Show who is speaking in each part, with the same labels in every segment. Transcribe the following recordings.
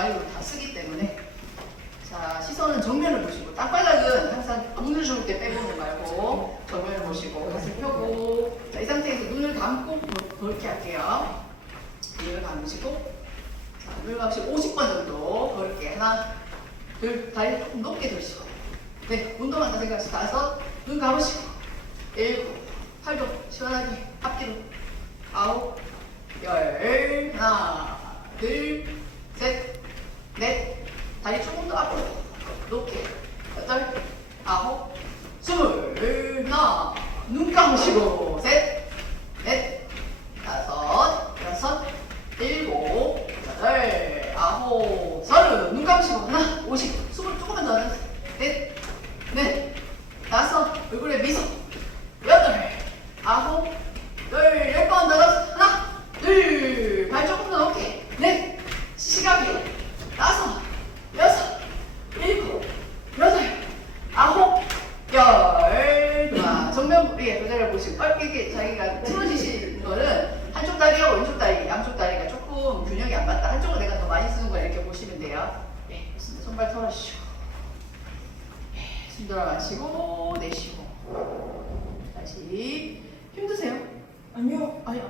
Speaker 1: 가위로 다 쓰기 때문에. 자 시선은 정면을 보시고 땅바닥은 항상 눈을 좋을 때 빼보는 말고 정면을 보시고 가슴 펴고. 자, 이 상태에서 눈을 감고 그렇게 할게요. 눈을 감으시고 자, 눈을 감으시고 50번 정도 그렇게 하나 둘 다리 조금 높게 들으시고. 네 운동한다 생각하시고 다섯 눈 감으시고. 일곱 팔도 시원하게 앞뒤로. 아홉 열 하나 둘셋 넷 다리 조금 더 앞으로 높게. 여덟 아홉 스물 하나. 눈 감으시고. 셋 넷 다섯 여섯 일곱 여덟 아홉 서른. 눈 감으시고. 하나 오십. 숨을 조금만 더 하자 넷넷 다섯. 얼굴에 미소. 여덟 아홉 열 열 번 더 다섯 하나 둘발 조금 더 높게 넷 시각이 다섯 여섯 일곱 여덟 아홉 열 자, 여자를 보시고 어, 이게 자기가 틀어지시는 거는 한쪽 다리하고 왼쪽 다리 양쪽 다리가 조금 균형이 안 맞다. 한쪽을 내가 더 많이 쓰는 거야 이렇게 보시면 돼요. 네 좋습니다. 손발 털어주시고. 네, 숨 돌아가시고 내쉬고. 다시. 힘드세요?
Speaker 2: 아니요.
Speaker 1: 아니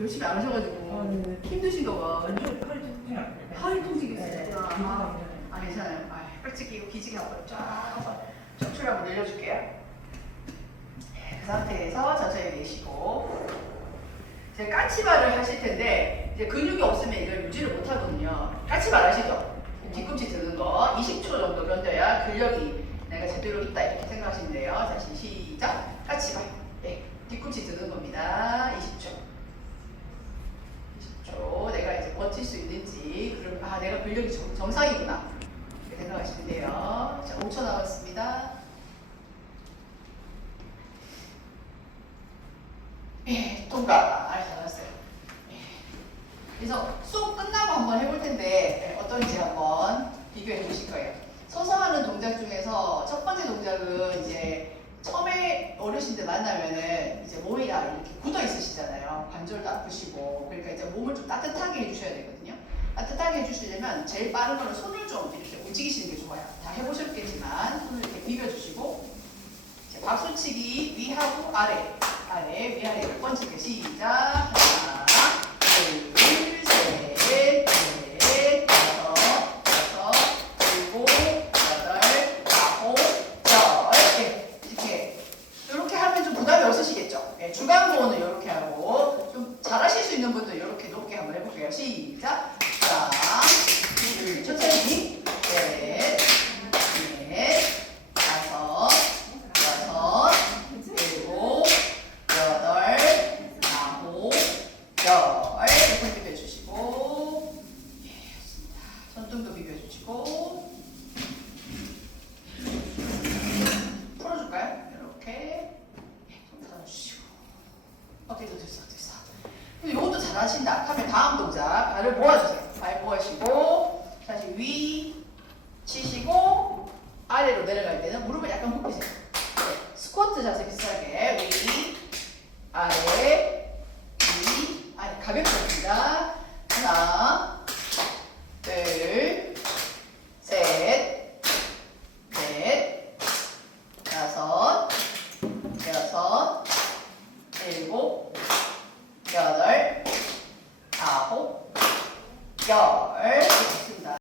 Speaker 1: 열심히 안 하셔가지고.
Speaker 2: 아, 네네.
Speaker 1: 힘드신가 봐.
Speaker 2: 완전 팔이 통증이 안 돼요.
Speaker 1: 팔이 통지겠어요?
Speaker 2: 네.
Speaker 1: 아,
Speaker 2: 아,
Speaker 1: 아 괜찮아요. 아, 깍지 끼고 기지개 한번 쫙 한번 척추를 한번 늘려줄게요. 네, 그 상태에서 천천히 내쉬고. 이제 까치발을 하실 텐데 이제 근육이 없으면 이걸 유지를 못 하거든요. 까치발 아시죠? 뒤꿈치 드는 거. 20초 정도 견뎌야 근력이 내가 제대로 있다 이렇게 생각하시면 돼요. 다시 시작. 까치발. 네, 뒤꿈치 드는 겁니다. 20초. 20초. 내가 이제 버틸 수 있는지 그럼 아 내가 근력이 정, 정상이구나. 이렇게 생각하시면 돼요. 자 5초 남았습니다 아 잘했어요 예. 그래서 수업 끝나고 한번 해볼 텐데 예, 어떤지 한번 비교해 주실 거예요 서서 하는 동작 중에서 첫 번째 동작은 이제 처음에 어르신들 만나면은 이제 몸이 다 이렇게 굳어 있으시잖아요. 관절도 아프시고 그러니까 이제 몸을 좀 따뜻하게 해주셔야 되거든요. 따뜻하게 해주시려면 제일 빠른 거는 손을 좀 이렇게 움직이시는 게 좋아요. 다 해보셨겠지만 손을 이렇게 비벼주시고 박수치기 위하고 아래 아래 위아래 몇 번째 시작 하나 둘 셋 넷 다섯 여섯 일곱 여덟 아홉 열 예, 이렇게 이렇게 하면 좀 부담이 없으시겠죠? 예, 주간 보호는 이렇게 비교해 주시고 풀어줄까요? 이렇게 손 닫아주시고. 어떻게 됐어 됐어. 이것도 잘하신다. 하면 다음 동작 발을 모아주세요. 발 모으시고